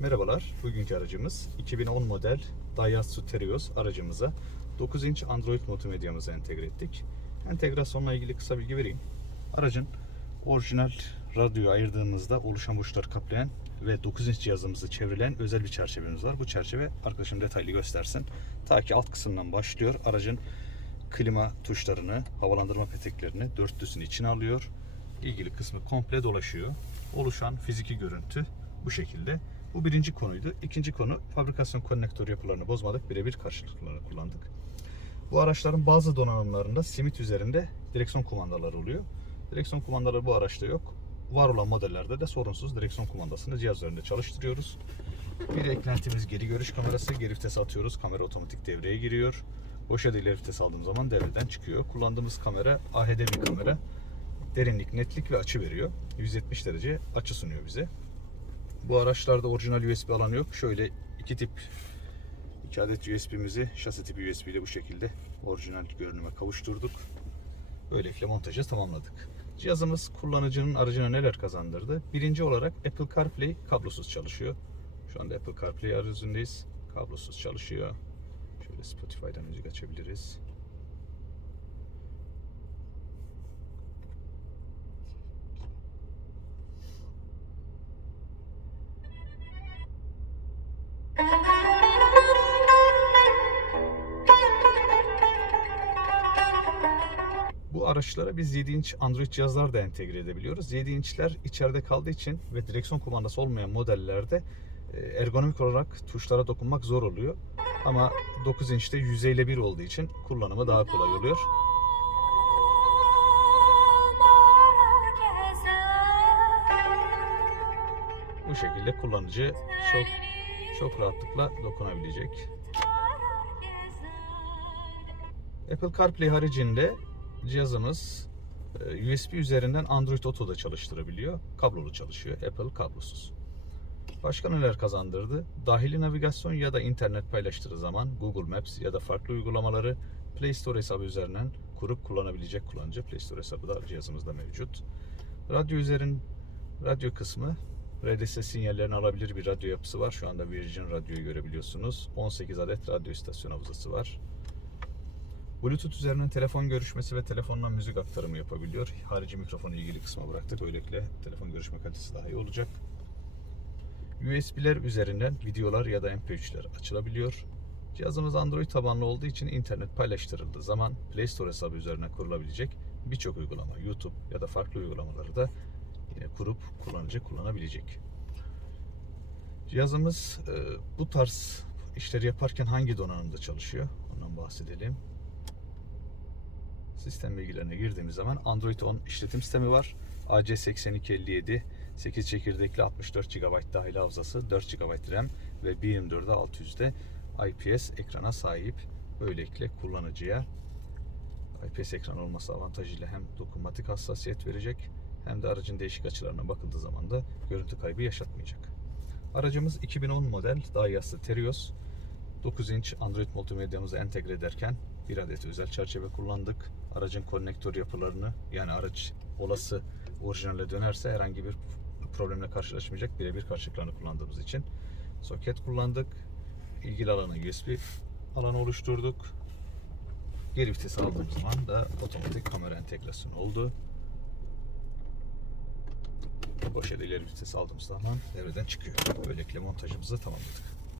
Merhabalar, bugünkü aracımız 2010 model Daihatsu Terios aracımıza 9 inç Android multimedyamızı entegre ettik. Entegrasyonla ilgili kısa bilgi vereyim. Aracın orijinal radyoyu ayırdığımızda oluşan boşlukları kaplayan ve 9 inç cihazımızı çevreleyen özel bir çerçevemiz var. Bu çerçeve arkadaşım detaylı göstersin. Ta ki alt kısımdan başlıyor. Aracın klima tuşlarını, havalandırma peteklerini, dörtlüsünü içine alıyor. İlgili kısmı komple dolaşıyor. Oluşan fiziki görüntü bu şekilde. Bu birinci konuydu. İkinci konu fabrikasyon konnektör yapılarını bozmadık. Birebir karşılıklarını kullandık. Bu araçların bazı donanımlarında simit üzerinde direksiyon kumandaları oluyor. Direksiyon kumandaları bu araçta yok. Var olan modellerde de sorunsuz direksiyon kumandasını cihaz üzerinde çalıştırıyoruz. Bir eklentimiz geri görüş kamerası. Geri vites atıyoruz. Kamera otomatik devreye giriyor. Boşa da ileri vites aldığım zaman devreden çıkıyor. Kullandığımız kamera AHD bir kamera. Derinlik, netlik ve açı veriyor. 170 derece açı sunuyor bize. Bu araçlarda orijinal USB alanı yok. Şöyle iki tip iki adet USB'mizi şasi tipi USB ile bu şekilde orijinal görünüme kavuşturduk. Böylelikle montajı tamamladık. Cihazımız kullanıcının aracına neler kazandırdı? Birinci olarak Apple CarPlay kablosuz çalışıyor. Şu anda Apple CarPlay aracındayız. Kablosuz çalışıyor. Şöyle Spotify'dan müzik açabiliriz. Araçlara biz 7 inç Android cihazlar da entegre edebiliyoruz. 7 inçler içeride kaldığı için ve direksiyon kumandası olmayan modellerde e, ergonomik olarak tuşlara dokunmak zor oluyor. Ama 9 inçte yüzeyle bir olduğu için kullanımı daha kolay oluyor. Bu şekilde kullanıcı çok çok rahatlıkla dokunabilecek. Apple CarPlay haricinde cihazımız e, USB üzerinden Android Auto da çalıştırabiliyor. Kablolu çalışıyor. Apple kablosuz. Başka neler kazandırdı? Dahili navigasyon ya da internet paylaştığı zaman Google Maps ya da farklı uygulamaları Play Store hesabı üzerinden kurup kullanabilecek kullanıcı. Play Store hesabı da cihazımızda mevcut. Radyo üzerin radyo kısmı RDS sinyallerini alabilir bir radyo yapısı var. Şu anda Virgin Radyo'yu görebiliyorsunuz. 18 adet radyo istasyon havzası var. Bluetooth üzerinden telefon görüşmesi ve telefonla müzik aktarımı yapabiliyor. Harici mikrofonu ilgili kısma bıraktık. Böylelikle telefon görüşme kalitesi daha iyi olacak. USB'ler üzerinden videolar ya da MP3'ler açılabiliyor. Cihazımız Android tabanlı olduğu için internet paylaştırıldığı zaman Play Store hesabı üzerine kurulabilecek birçok uygulama, YouTube ya da farklı uygulamaları da yine kurup kullanıcı kullanabilecek. Cihazımız e, bu tarz işleri yaparken hangi donanımda çalışıyor? Ondan bahsedelim. Sistem bilgilerine girdiğimiz zaman Android 10 işletim sistemi var. AC8257 8 çekirdekli 64 GB dahil hafızası, 4 GB RAM ve 1.24'de 600'de IPS ekrana sahip. Böylelikle kullanıcıya IPS ekran olması avantajıyla hem dokunmatik hassasiyet verecek hem de aracın değişik açılarına bakıldığı zaman da görüntü kaybı yaşatmayacak. Aracımız 2010 model Daihatsu Terios. 9 inç Android multimedyamızı entegre ederken bir adet özel çerçeve kullandık. Aracın konnektör yapılarını yani araç olası orijinale dönerse herhangi bir problemle karşılaşmayacak birebir karşılıklarını kullandığımız için soket kullandık. İlgili alanı USB alanı oluşturduk. Geri vites aldığım zaman da otomatik kamera entegrasyonu oldu. Boş ileri vites aldığımız zaman devreden çıkıyor. Böylelikle montajımızı tamamladık.